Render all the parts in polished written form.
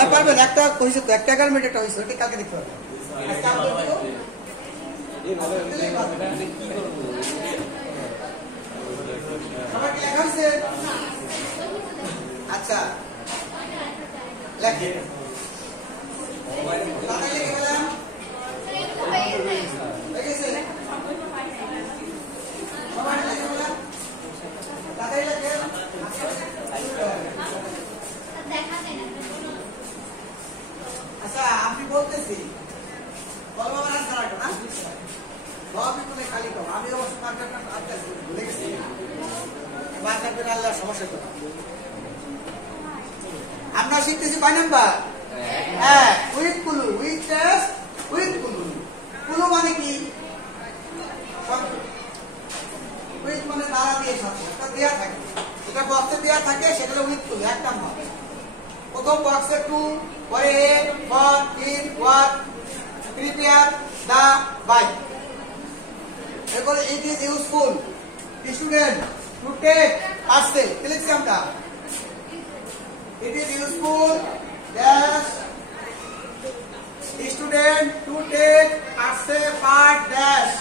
হ্যাঁ পারবেন, একটা হয়েছে তো, একটা এগারো মিনিট একটা হয়েছে, ওটা কালকে দেখতে পারবেন। সবার কি লেখা হয়েছে? আচ্ছা লেখে লিখে ফেলাম। লিখেছে সবাই লিখে ফেলাম, তাড়াতাড়ি লেখে। আচ্ছা আমি বলতেছি কলম আমার আনসার রাখো না, সবই তুমি খালি কম। আমি অবশ্য মার্কারটা ভুলে গেছি, মার্কার করে আল্লাহ সমস্যা করো। আমরা শিখতেছি কয় নাম্বার? হ্যাঁ, with clue, with test, with clue. Clue মানে কি? উইথ মানে দ্বারা দিয়ে সাথে একটা দেয়া থাকে, এটা বক্সে দেয়া থাকে, সেটা উইথ কুলু এক নাম্বার। প্রথম বক্সে টু, পরে a, for, in, what, prepare the bike. এরপরে it is useful student to take parcel, লিখছি আমরা। It is useful dash student to take part dash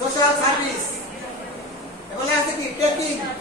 social service. এগুলো আছে কি? টেকিং